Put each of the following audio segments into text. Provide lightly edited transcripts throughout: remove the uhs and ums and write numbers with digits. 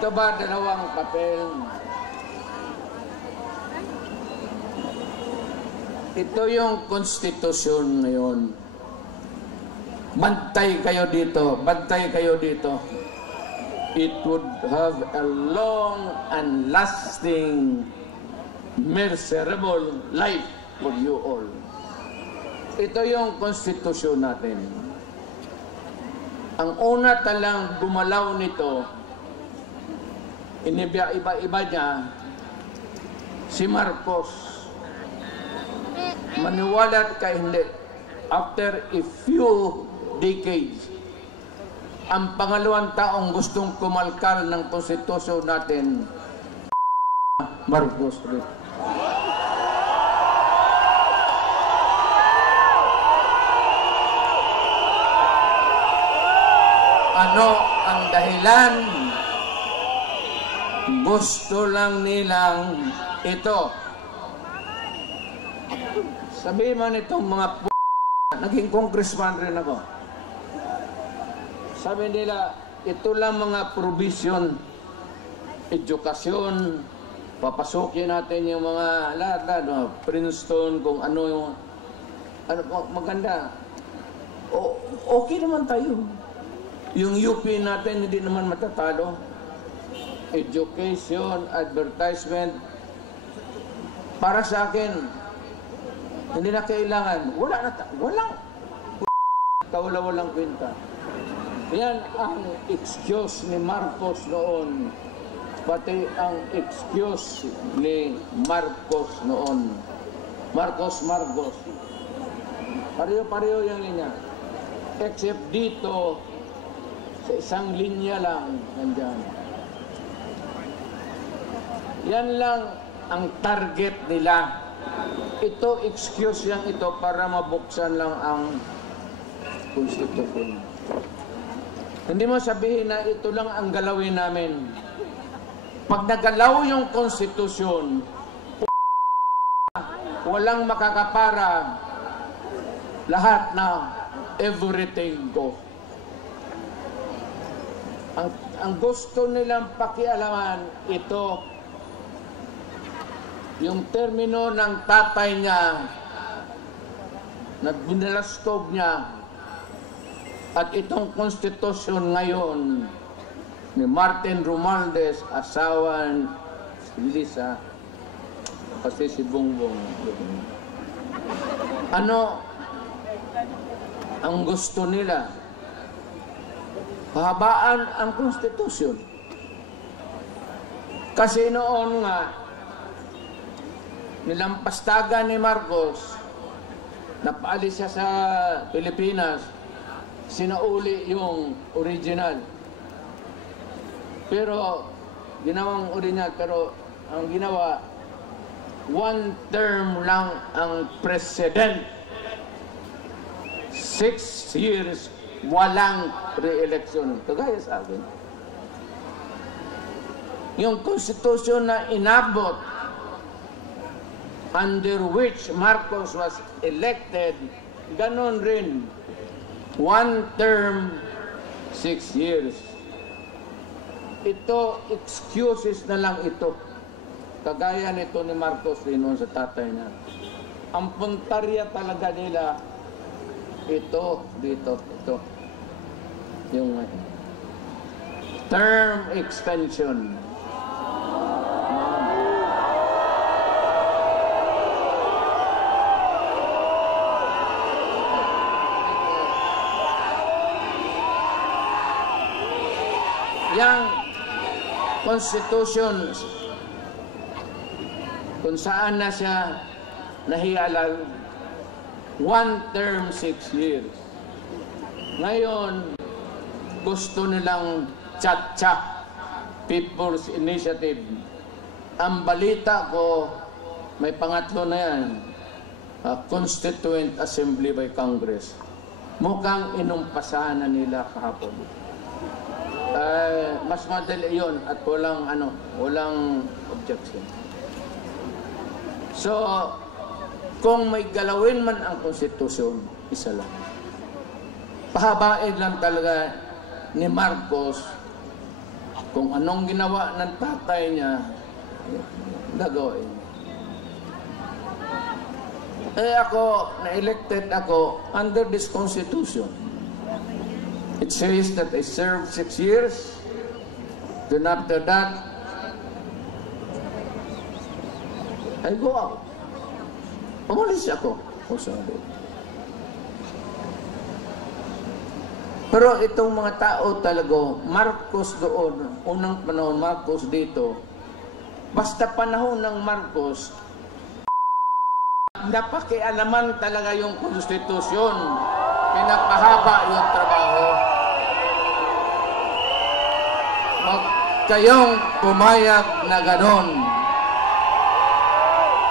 Ito ba dalawang papel? Ito yung konstitusyon ngayon. Bantay kayo dito. Bantay kayo dito. It would have a long and lasting, miserable life for you all. Ito yung konstitusyon natin. Ang una talang gumalaw nito, iba-iba niya, si Marcos. Maniwala ka hindi. After a few decades, ang pangalawang taong gustong kumalkal ng konstitusyon natin, Marcos rin. Ano ang dahilan? Gusto lang nilang ito. Sabi man itong mga naging congressman rin ako. Sabi nila, ito lang mga provision, edukasyon, papasukin natin yung mga lahat, Princeton, kung ano yung maganda. Okay naman tayo. Yung UP natin hindi naman matatalo. Education, advertisement. Para sa akin, hindi na kailangan. Walang kwenta. Yan ang excuse ni Marcos noon. Pati ang excuse ni Marcos noon. Marcos. Pareho yung linya. Except dito, sa isang linya lang, nandyan. Yan lang ang target nila. Ito, excuse yan ito para mabuksan lang ang konstitusyon. Hindi mo sabihin na ito lang ang galawin namin. Pag nagalaw yung konstitusyon, walang makakapara, lahat na everything go. Ang gusto nilang pakialaman, ito, yung termino ng tatay niya, na binalastog niya, at itong konstitusyon ngayon ni Martin Romualdez, asawa ni Lisa, kasi si Bongbong. Ano ang gusto nila? Pahabaan ang konstitusyon. Kasi noon nga, nilampastagan ni Marcos, napaalis siya sa Pilipinas, sinauli yung original. Pero, ginawang original, pero ang ginawa, one term lang ang president. 6 years, walang re-election. Kagaya sa akin. Yung konstitusyon na inabot, under which Marcos was elected, ganon rin. One term, 6 years. Ito, excuses na lang ito. Kagaya nito ni Marcos rin sa tatay na. Ang puntarya talaga nila, ito, dito, ito. Yung term extension. Yang constitution kung saan na siya nahialal, one term, 6 years. Ngayon, gusto nilang Chacha, People's Initiative. Ang balita ko, may pangatlo na yan, Constituent Assembly by Congress. Mukhang inumpasahan na nila kahapon. Mas madali yun at walang objection. So, kung may galawin man ang konstitusyon, isa lang. Pahabain lang talaga ni Marcos Kung anong ginawa ng tatay niya, gagawin. Eh ako, na-elected ako under this Constitution. It says that I served 6 years. Then after that, I go out. Umalis ako. O sabi. Pero itong mga tao talaga, Marcos doon, unang panahon, Marcos dito, basta panahon ng Marcos, napakialaman talaga yung konstitusyon. Pinapahaba yung trabaho. Huwag kayong pumayag na ganon.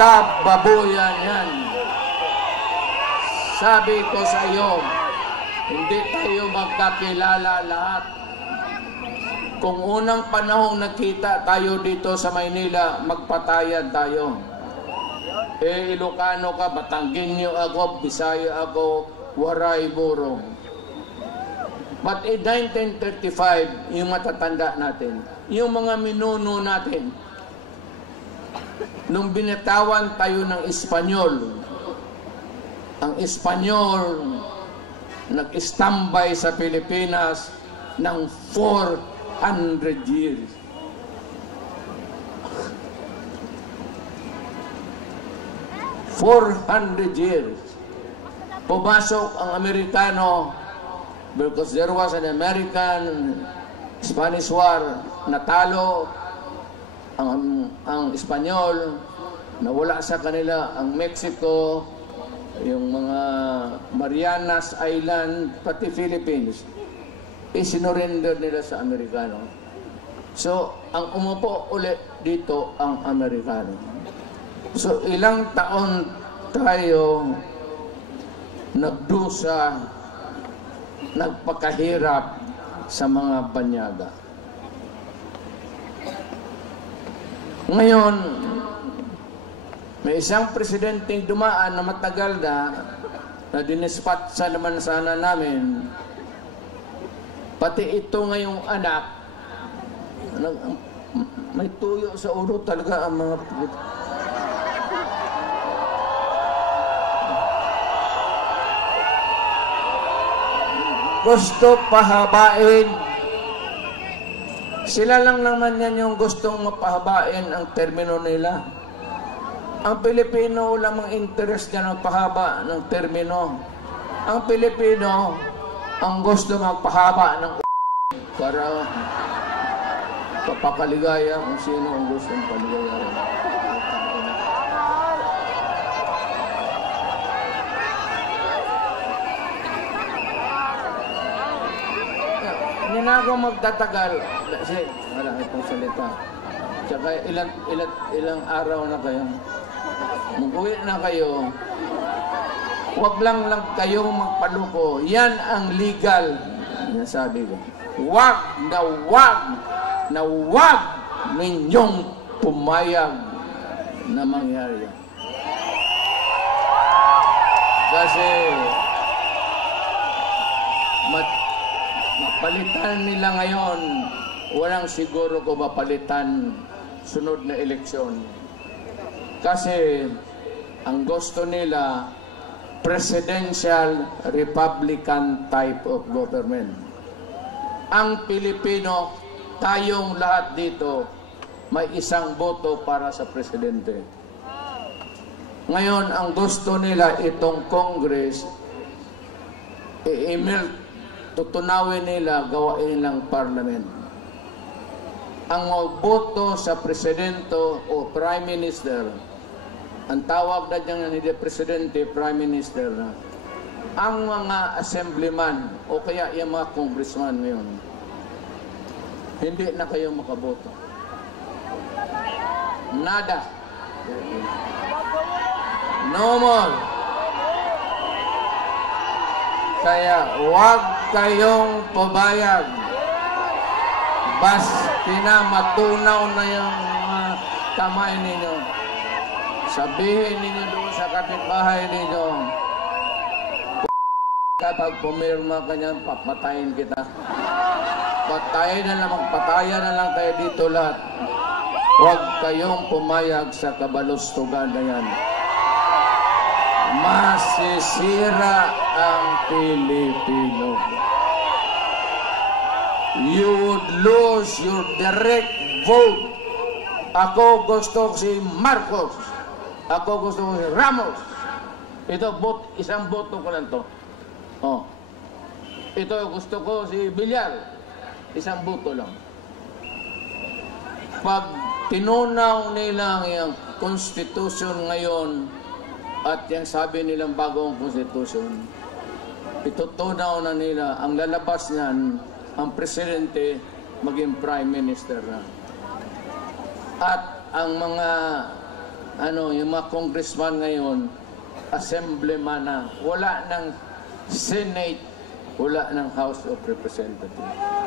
Kababuyan yan. Sabi ko sa iyo, hindi tayo magkakilala lahat. Kung unang panahong nakita tayo dito sa Maynila, magpatayan tayo. Eh, Ilocano ka, Batanggenyo ako, Bisaya ako, Waray, Buro. But in 1935, yung matatanda natin, yung mga minuno natin, nung binatawan tayo ng Espanyol, ang Espanyol nag-istambay sa Pilipinas ng 400 years. $400. Pumasok ang Amerikano because there was an American-Spanish War. Natalo ang Espanyol, nawala sa kanila ang Mexico, yung mga Marianas Island, pati Philippines. Isinurrender nila sa Amerikano. So, ang umupo ulit dito ang Amerikano. So, ilang taon tayo nagdusa, nagpakahirap sa mga banyaga. Ngayon, may isang presidenteng dumaan na matagal na dinispat sa naman sana namin. Pati ito ngayong anak, may tuyo sa ulo talaga ang mga gusto pahabain. Sila lang naman yan yung gustong mapahabain ang termino nila. Ang Pilipino lamang interest niya magpahaba ng termino. Ang Pilipino ang gusto magpahaba ng para papakaligaya kung sino ang gustong paligaya. Hindi na ako magtatagal kasi wala itong salita. Tsaka ilang araw na kayo. Mag-uwi na kayo. Huwag lang kayong magpaluko. Yan ang legal. Nasabi ko. Huwag ninyong pumayag na mangyari. Kasi mapalitan nila ngayon, walang siguro ko mapalitan sunod na eleksyon. Kasi ang gusto nila, presidential Republican type of government. Ang Pilipino, tayong lahat dito, may isang boto para sa presidente. Ngayon, ang gusto nila itong Congress, tutunawin nila, gawain lang parliament. Ang magboto sa presidente o prime minister, ang tawag na dyan hindi presidente, prime minister na, ang mga assemblyman o kaya yung mga congressman ngayon, hindi na kayo makaboto. Nada. No more. Kaya huwag kayong pabayag. Bas matunaw na yung mga kamay ninyo. Sabihin ninyo doon sa kapitbahay ninyo, kapag pumirma ka niyan, papatayin kita. magpatayan na lang tayo dito lahat. Huwag kayong pumayag sa kabalustugan na yan. Masisira ang Pilipino. You would lose your direct vote. Ako gusto ko si Marcos. Ako gusto ko si Ramos. Ito, isang boto ko lang to. Oh. Ito, gusto ko si Villar. Isang boto lang. Pag tinunaw nila ang constitution ngayon at yung sabi nilang bagong constitution, itutunaw na nila ang lalabas niyan, ang presidente maging prime minister na. At ang mga yung mga congressman ngayon, assemblyman na, wala ng Senate, wala ng House of Representatives.